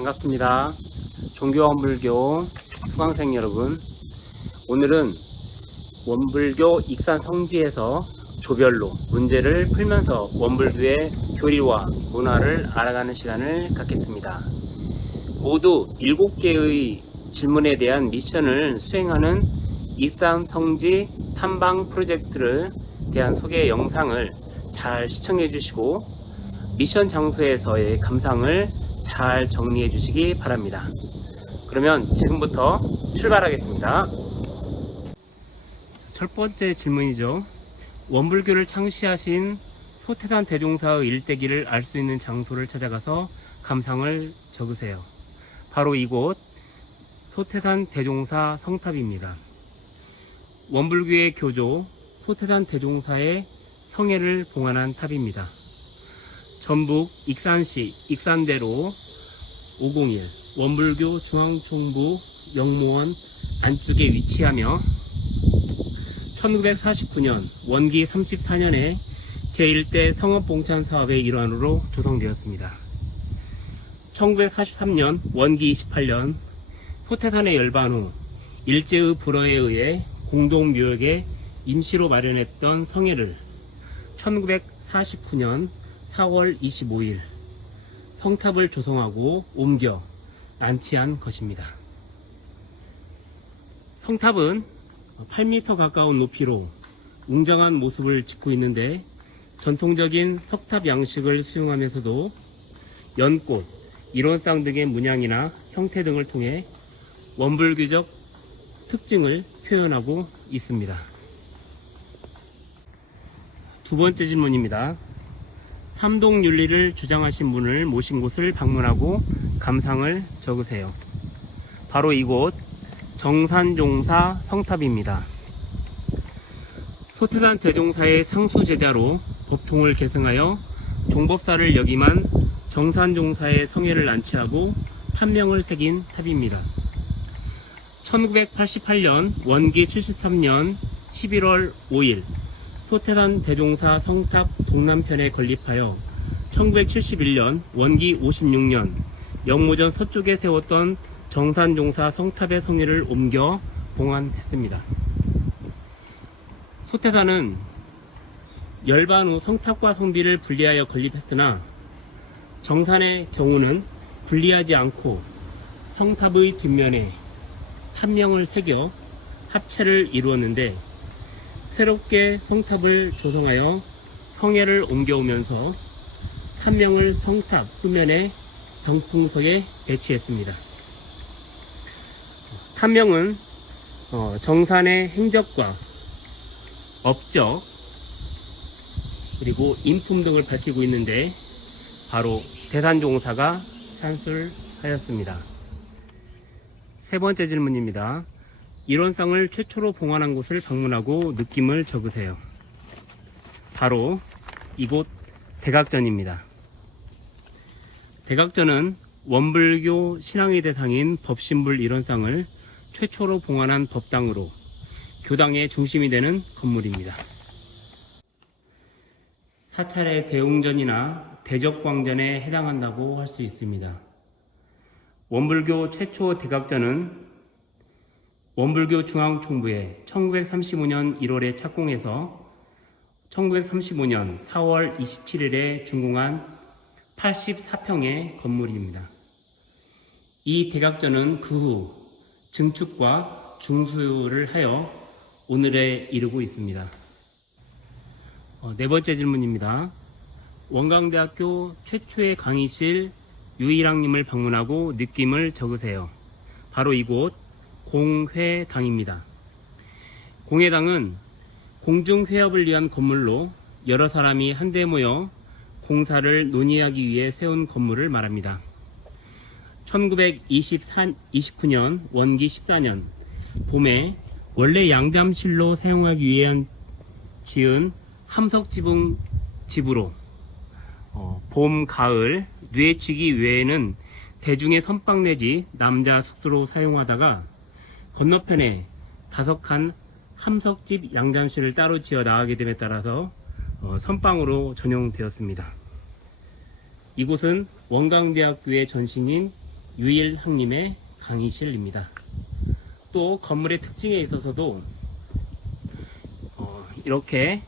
반갑습니다. 종교 원불교 수강생 여러분, 오늘은 원불교 익산 성지에서 조별로 문제를 풀면서 원불교의 교리와 문화를 알아가는 시간을 갖겠습니다. 모두 7개의 질문에 대한 미션을 수행하는 익산 성지 탐방 프로젝트를 대한 소개 영상을 잘 시청해 주시고 미션 장소에서의 감상을 잘 정리해 주시기 바랍니다. 그러면 지금부터 출발하겠습니다. 첫 번째 질문이죠. 원불교를 창시하신 소태산 대종사의 일대기를 알 수 있는 장소를 찾아가서 감상을 적으세요. 바로 이곳 소태산 대종사 성탑입니다. 원불교의 교조 소태산 대종사의 성회를 봉안한 탑입니다. 전북 익산시 익산대로 501 원불교 중앙총부 영무원 안쪽에 위치하며 1949년 원기 34년에 제1대 성업봉찬 사업의 일환으로 조성되었습니다. 1943년 원기 28년 소태산에 열반 후 일제의 불허에 의해 공동묘역에 임시로 마련했던 성회를 1949년 4월 25일 성탑을 조성하고 옮겨 안치한 것입니다. 성탑은 8m 가까운 높이로 웅장한 모습을 짓고 있는데 전통적인 석탑 양식을 수용하면서도 연꽃, 일원상 등의 문양이나 형태 등을 통해 원불교적 특징을 표현하고 있습니다. 두 번째 질문입니다. 삼동윤리를 주장하신 분을 모신 곳을 방문하고 감상을 적으세요. 바로 이곳 정산종사 성탑입니다. 소태산 대종사의 상수제자로 법통을 계승하여 종법사를 역임한 정산종사의 성회를 안치하고 판명을 새긴 탑입니다. 1988년 원기 73년 11월 5일 소태산 대종사 성탑 동남편에 건립하여 1971년 원기 56년 영무전 서쪽에 세웠던 정산종사 성탑의 성회를 옮겨 봉안했습니다. 소태산은 열반 후 성탑과 성비를 분리하여 건립했으나 정산의 경우는 분리하지 않고 성탑의 뒷면에 판명을 새겨 합체를 이루었는데 새롭게 성탑을 조성하여 성회를 옮겨오면서 판명을 성탑 후면에 병풍석에 배치했습니다. 판명은 정산의 행적과 업적 그리고 인품 등을 밝히고 있는데 바로 대산종사가 찬술하였습니다. 세 번째 질문입니다. 일원상을 최초로 봉안한 곳을 방문하고 느낌을 적으세요. 바로 이곳 대각전입니다. 대각전은 원불교 신앙의 대상인 법신불 일원상을 최초로 봉안한 법당으로 교당의 중심이 되는 건물입니다. 사찰의 대웅전이나 대적광전에 해당한다고 할 수 있습니다. 원불교 최초 대각전은 원불교 중앙총부에 1935년 1월에 착공해서 1935년 4월 27일에 준공한 84평의 건물입니다. 이 대각전은 그 후 증축과 중수를 하여 오늘에 이르고 있습니다. 네 번째 질문입니다. 원광대학교 최초의 강의실 유일학님을 방문하고 느낌을 적으세요. 바로 이곳 공회당입니다. 공회당은 공중회합을 위한 건물로 여러 사람이 한데 모여 공사를 논의하기 위해 세운 건물을 말합니다. 1929년 원기 14년 봄에 원래 양잠실로 사용하기 위해 지은 함석지붕 집으로 봄, 가을, 뇌치기 외에는 대중의 선방 내지 남자 숙소로 사용하다가 건너편에 5칸 함석집 양잠실을 따로 지어 나가게 됨에 따라서 선방으로 전용되었습니다. 이곳은 원광대학교의 전신인 유일학님의 강의실입니다. 또 건물의 특징에 있어서도 이렇게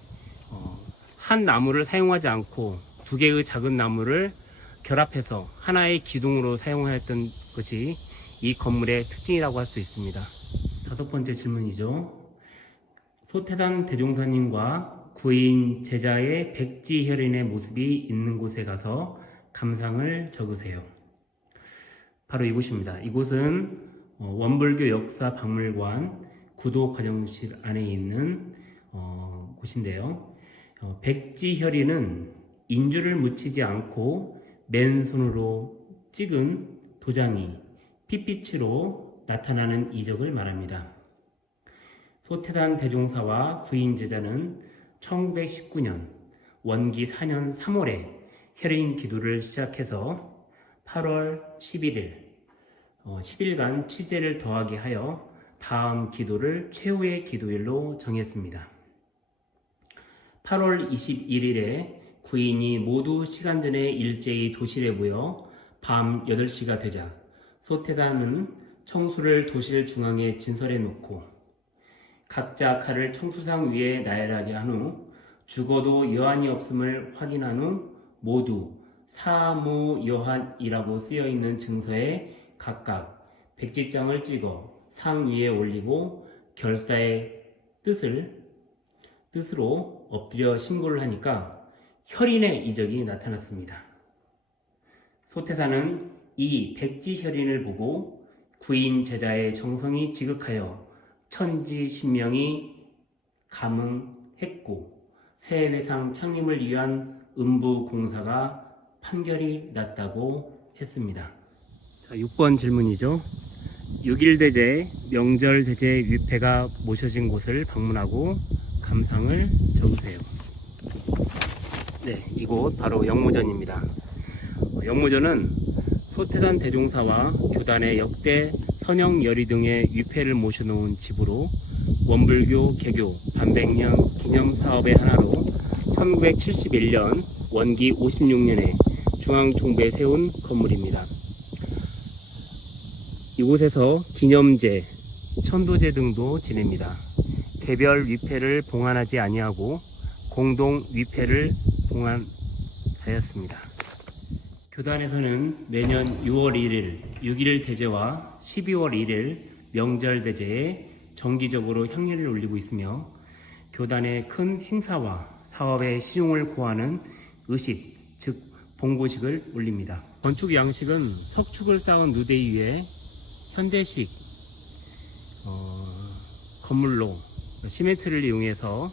한 나무를 사용하지 않고 두 개의 작은 나무를 결합해서 하나의 기둥으로 사용하였던 것이 이 건물의 특징이라고 할 수 있습니다. 5번째 질문이죠. 소태단 대종사님과 구인 제자의 백지혈인의 모습이 있는 곳에 가서 감상을 적으세요. 바로 이곳입니다. 이곳은 원불교 역사박물관 구도과정실 안에 있는 곳인데요. 백지혈인은 인주를 묻히지 않고 맨손으로 찍은 도장이 핏빛으로 나타나는 이적을 말합니다. 소태단 대종사와 구인 제자는 1919년 원기 4년 3월에 혈인 기도를 시작해서 8월 11일 10일간 취재를 더하게 하여 다음 기도를 최후의 기도일로 정했습니다. 8월 21일에 구인이 모두 시간전에 일제히 도실에 모여 밤 8시가 되자 소태단은 청수를 도실 중앙에 진설해 놓고 각자 칼을 청수상 위에 나열하게 한 후 죽어도 여한이 없음을 확인한 후 모두 사무여한이라고 쓰여있는 증서에 각각 백지장을 찍어 상 위에 올리고 결사의 뜻으로 엎드려 신고를 하니까 혈인의 이적이 나타났습니다. 소태사는 이 백지혈인을 보고 구인 제자의 정성이 지극하여 천지신명이 감응했고 세회상 창림을 위한 음부공사가 판결이 났다고 했습니다. 자, 6번 질문이죠. 6.1대제, 명절대제 위패가 모셔진 곳을 방문하고 감상을 적으세요. 네, 이곳 바로 영모전입니다. 영모전은 소태단 대종사와 교단의 역대 선영열의 등의 위패를 모셔놓은 집으로 원불교, 개교, 반백년 기념사업의 하나로 1971년 원기 56년에 중앙총부에 세운 건물입니다. 이곳에서 기념제, 천도제 등도 지냅니다. 개별 위패를 봉안하지 아니하고 공동 위패를 봉안하였습니다. 교단에서는 매년 6월 1일 6.1 대제와 12월 1일 명절 대제에 정기적으로 향례를 올리고 있으며 교단의 큰 행사와 사업의 시용을 고하는 의식, 즉 봉고식을 올립니다. 건축 양식은 석축을 쌓은 누대 위에 현대식 건물로 시멘트를 이용해서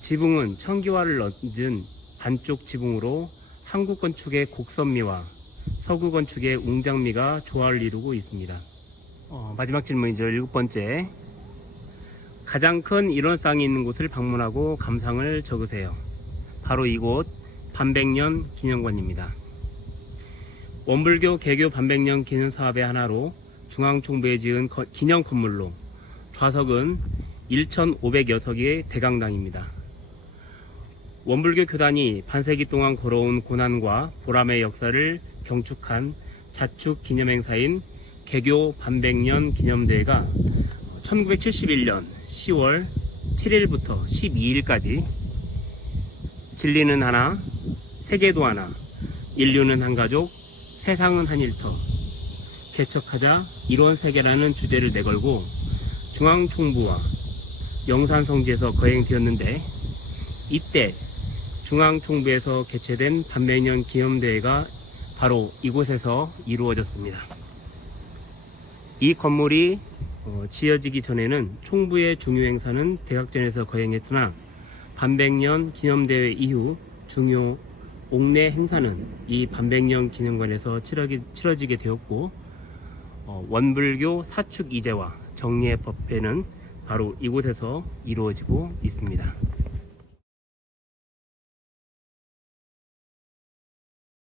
지붕은 청기화를 얹은 반쪽 지붕으로 한국 건축의 곡선미와 서구 건축의 웅장미가 조화를 이루고 있습니다. 마지막 질문이죠. 7번째. 가장 큰 일원상이 있는 곳을 방문하고 감상을 적으세요. 바로 이곳 반백년 기념관입니다. 원불교 개교 반백년 기념사업의 하나로 중앙총부에 지은 기념 건물로 좌석은 1,506의 대강당입니다. 원불교 교단이 반세기 동안 걸어온 고난과 보람의 역사를 경축한 자축 기념행사인 개교 반백년 기념대회가 1971년 10월 7일부터 12일까지 진리는 하나, 세계도 하나, 인류는 한 가족, 세상은 한 일터, 개척하자 일원세계라는 주제를 내걸고 중앙총부와 영산성지에서 거행되었는데 이때 중앙총부에서 개최된 반백년 기념대회가 바로 이곳에서 이루어졌습니다. 이 건물이 지어지기 전에는 총부의 중요 행사는 대각전에서 거행했으나 반백년 기념대회 이후 중요 옥내 행사는 이 반백년 기념관에서 치러지게 되었고 원불교 사축 이제와 정례 법회는 바로 이곳에서 이루어지고 있습니다.